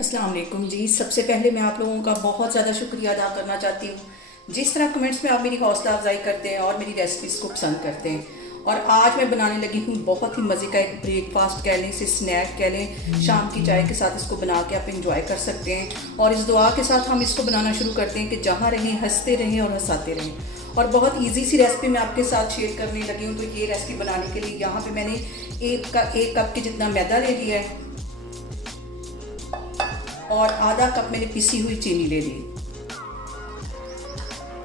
अस्सलाम वालेकुम जी। सबसे पहले मैं आप लोगों का बहुत ज़्यादा शुक्रिया अदा करना चाहती हूँ जिस तरह कमेंट्स में आप मेरी हौसला अफजाई करते हैं और मेरी रेसिपीज़ को पसंद करते हैं। और आज मैं बनाने लगी हूँ बहुत ही मज़े का एक ब्रेकफास्ट कह लें, इसे स्नैक कह लें, शाम की चाय के साथ इसको बना के आप इंजॉय कर सकते हैं। और इस दुआ के साथ हम इसको बनाना शुरू करते हैं कि जहाँ रहें हंसते रहें और हंसाते रहें। और बहुत इजी सी रेसिपी मैं आपके साथ शेयर करने लगी हूँ। तो ये रेसिपी बनाने के लिए यहाँ पे मैंने एक कप के जितना मैदा ले लिया है और आधा कप मैंने पिसी हुई चीनी ले ली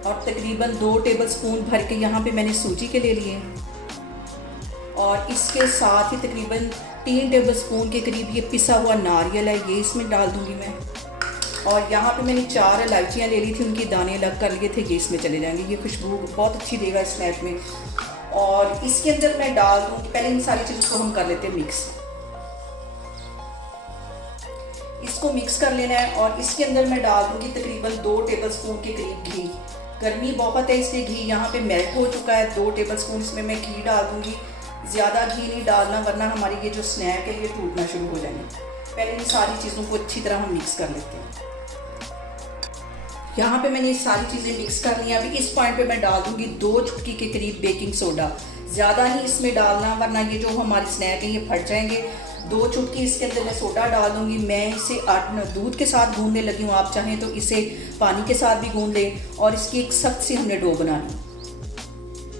और तकरीबन 2 टेबलस्पून भर के यहाँ पे मैंने सूजी के ले लिए और इसके साथ ही तकरीबन 3 टेबलस्पून के करीब ये पिसा हुआ नारियल है, ये इसमें डाल दूंगी मैं। और यहाँ पे मैंने 4 इलायचियाँ ले ली थी, उनके दाने अलग कर लिए थे, ये इसमें चले जाएंगे। ये खुशबू बहुत अच्छी देगा इस स्नैक में। और इसके अंदर मैं डाल दूँगी, पहले इन सारी चीज़ों को हम कर लेते हैं मिक्स। इसको मिक्स कर लेना है और इसके अंदर मैं डाल दूंगी तकरीबन 2 टेबलस्पून के करीब घी। गर्मी बहुत है इसलिए घी यहाँ पे मेल्ट हो चुका है। 2 टेबलस्पून इसमें मैं घी डाल दूंगी। ज़्यादा घी नहीं डालना वरना हमारी ये जो स्नैक है ये टूटना शुरू हो जाएंगे। पहले इन सारी चीज़ों को अच्छी तरह हम मिक्स कर लेते हैं। यहाँ पे मैंने ये सारी चीज़ें मिक्स कर ली हैं। अभी इस पॉइंट पे मैं डाल दूंगी 2 चुटकी के करीब बेकिंग सोडा। ज़्यादा ही इसमें डालना वरना ये जो हमारी स्नैक है ये फट जाएंगे। 2 चुटकी इसके अंदर मैं सोडा डाल दूंगी। मैं इसे दूध के साथ गूंदने लगी हूँ, आप चाहें तो इसे पानी के साथ भी गूंद लें। और इसकी एक सख्त सी हमने डो बनानी।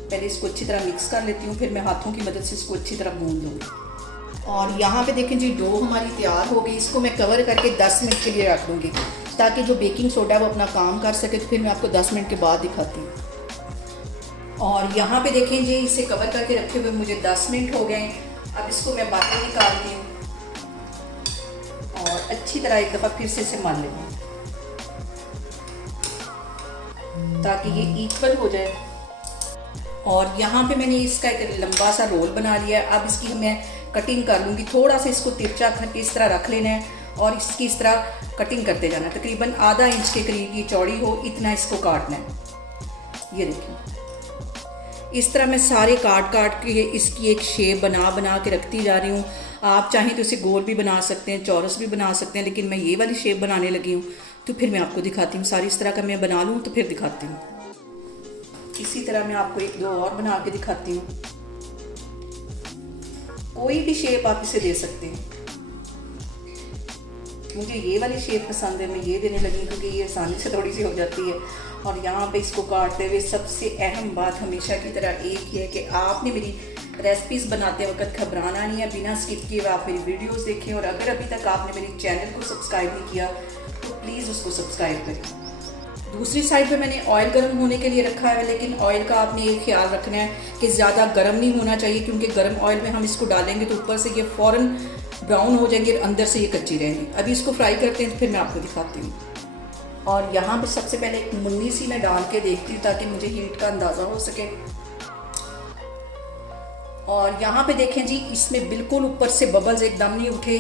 पहले इसको अच्छी तरह मिक्स कर लेती हूँ, फिर मैं हाथों की मदद से इसको अच्छी तरह गूंद लूँगी। और यहाँ पे देखें जी, डो हमारी तैयार हो गई। इसको मैं कवर करके 10 मिनट के लिए रख दूँगी ताकि जो बेकिंग सोडा वो अपना काम कर सके। तो फिर मैं आपको 10 मिनट के बाद दिखाती हूँ। और यहाँ पे देखें जी, इसे कवर करके रखे हुए मुझे 10 मिनट हो गए। अब इसको मैं बाहर निकालती हूँ और अच्छी तरह एक दफ़ा फिर से इसे मान लेंगे ताकि ये इक्वल हो जाए। और यहाँ पे मैंने इसका एक लंबा सा रोल बना लिया है। अब इसकी मैं कटिंग कर लूँगी। थोड़ा सा इसको तिरछा करके इस तरह रख लेना है और इसकी इस तरह कटिंग करते जाना है। तकरीबन आधा इंच के करीब ये चौड़ी हो इतना इसको काटना है। ये देखिए, इस तरह मैं सारे काट के इसकी एक शेप बना के रखती जा रही हूँ। आप चाहें तो इसे गोल भी बना सकते हैं, चौरस भी बना सकते हैं, लेकिन मैं ये वाली शेप बनाने लगी हूँ। तो फिर मैं आपको दिखाती हूँ। सारी इस तरह का मैं बना लूँ तो फिर दिखाती हूँ। इसी तरह मैं आपको 1-2 और बना के दिखाती हूँ। कोई भी शेप आप इसे दे सकते हैं। मुझे ये वाली शेप पसंद है, मैं ये देने लगी क्योंकि ये आसानी से थोड़ी सी हो जाती है। और यहाँ पे इसको काटते हुए सबसे अहम बात हमेशा की तरह एक ही है कि आपने मेरी रेसिपीज़ बनाते वक्त घबराना नहीं है। बिना स्किप किए हुए आप मेरी वीडियोस देखें। और अगर अभी तक आपने मेरे चैनल को सब्सक्राइब नहीं किया तो प्लीज़ उसको सब्सक्राइब करें। दूसरी साइड पे मैंने ऑयल गर्म होने के लिए रखा है, लेकिन ऑयल का आपने ये ख्याल रखना है कि ज़्यादा गर्म नहीं होना चाहिए क्योंकि गर्म ऑयल में हम इसको डालेंगे तो ऊपर से ये फ़ौरन ब्राउन हो जाएंगे, अंदर से ये कच्ची रहेंगी। अभी इसको फ्राई करते हैं तो फिर मैं आपको दिखाती हूँ। और यहाँ पर सबसे पहले एक मुन्नी सी मैं डाल के देखती हूँ ताकि मुझे हीट का अंदाज़ा हो सके। और यहाँ पे देखें जी, इसमें बिल्कुल ऊपर से बबल्स एकदम नहीं उठे।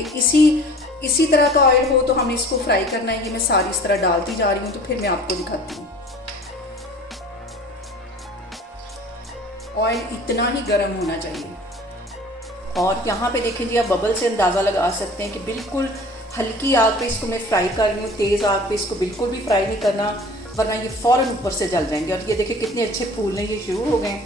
इसी तरह का ऑयल हो तो हमें इसको फ्राई करना है। ये मैं सारी इस तरह डालती जा रही हूँ तो फिर मैं आपको दिखाती हूँ। ऑयल इतना ही गर्म होना चाहिए। और यहाँ पे देखें जी, आप बबल से अंदाज़ा लगा सकते हैं कि बिल्कुल हल्की आग पे इसको मैं फ्राई कर रही हूँ। तेज़ आग पे इसको बिल्कुल भी फ्राई नहीं करना वरना ये फ़ौरन ऊपर से जल जाएंगे। और ये देखिए कितने अच्छे फूलने ये शुरू हो गए।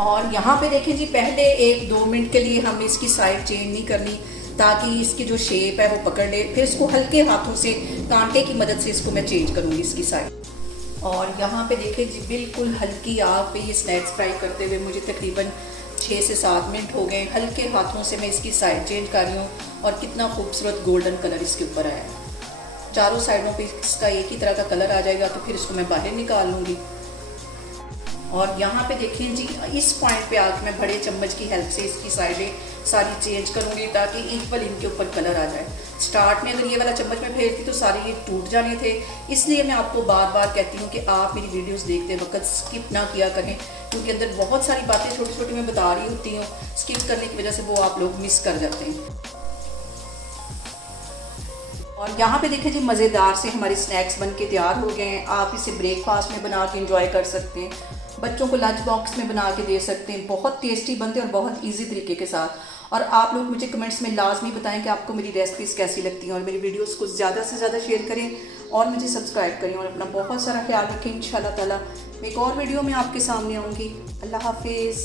और यहाँ पे देखें जी, पहले 1-2 मिनट के लिए हमें इसकी साइड चेंज नहीं करनी ताकि इसकी जो शेप है वो पकड़ ले। फिर इसको हल्के हाथों से कांटे की मदद से इसको मैं चेंज करूँगी इसकी साइड। और यहाँ पे देखें जी, बिल्कुल हल्की आग पे ये स्नैक्स फ्राई करते हुए मुझे तकरीबन 6 से 7 मिनट हो गए। हल्के हाथों से मैं इसकी साइड चेंज कर रही हूँ और कितना खूबसूरत गोल्डन कलर इसके ऊपर आया है। चारों साइडों पे इसका एक ही तरह का कलर आ जाएगा तो फिर इसको मैं बाहर निकाल लूँगी। और यहाँ पे देखें जी, इस पॉइंट पे आके मैं बड़े चम्मच की हेल्प से इसकी साइडें सारी चेंज करूँगी ताकि इक्वल इनके ऊपर कलर आ जाए। स्टार्ट में अगर ये वाला चम्मच में फेरती तो सारे ये टूट जाने थे। इसलिए मैं आपको बार बार कहती हूँ कि आप मेरी वीडियोस देखते वक्त स्किप ना किया करें क्योंकि अंदर बहुत सारी बातें छोटी छोटी मैं बता रही होती हूँ। स्किप करने की वजह से वो आप लोग मिस कर जाते हैं। और यहाँ पे देखें जी, मज़ेदार से हमारे स्नैक्स बन के तैयार हो गए हैं। आप इसे ब्रेकफास्ट में बना के इंजॉय कर सकते हैं, बच्चों को लंच बॉक्स में बना के दे सकते हैं। बहुत टेस्टी बनते हैं और बहुत इजी तरीके के साथ। और आप लोग मुझे कमेंट्स में लाजमी बताएं कि आपको मेरी रेसिपीज़ कैसी लगती हैं, और मेरी वीडियोस को ज़्यादा से ज़्यादा शेयर करें और मुझे सब्सक्राइब करें, और अपना बहुत सारा ख्याल रखें। इंशाल्लाह ताला मैं एक और वीडियो में आपके सामने आऊँगी। अल्लाह हाफिज़।